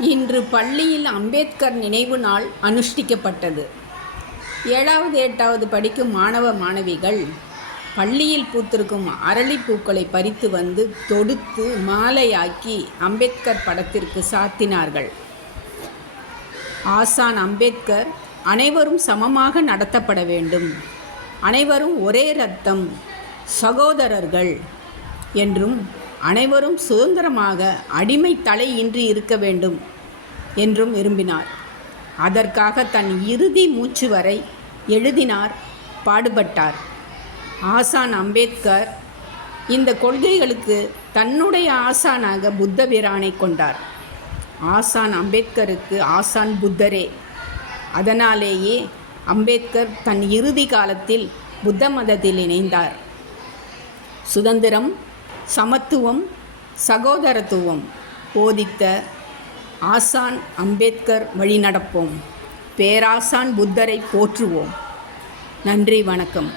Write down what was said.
இன்று பள்ளியில் அம்பேத்கர் நினைவு நாள் அனுஷ்டிக்கப்பட்டது. 7வது 8வது படிக்கும் மாணவ மாணவிகள் பள்ளியில் பூத்திருக்கும் அரளிப்பூக்களை பறித்து வந்து தொடுத்து மாலையாக்கி அம்பேத்கர் படத்திற்கு சாத்தினார்கள். ஆசான் அம்பேத்கர் அனைவரும் சமமாக நடத்தப்பட வேண்டும், அனைவரும் ஒரே இரத்தம், சகோதரர்கள் என்றும், அனைவரும் சுதந்திரமாக அடிமை தலை இன்றி இருக்க வேண்டும் என்றும் விரும்பினார். அதற்காக தன் இறுதி மூச்சு வரை எழுதினார், பாடுபட்டார். ஆசான் அம்பேத்கர் இந்த கொள்கைகளுக்கு தன்னுடைய ஆசானாக புத்த பிரானை கொண்டார். ஆசான் அம்பேத்கருக்கு ஆசான் புத்தரே. அதனாலேயே அம்பேத்கர் தன் இறுதி காலத்தில் புத்த மதத்தில் இணைந்தார். சுதந்திரம், சமத்துவம், சகோதரத்துவம் போதித்த ஆசான் அம்பேத்கர் வழிநடப்போம். பேராசான் புத்தரை போற்றுவோம். நன்றி, வணக்கம்.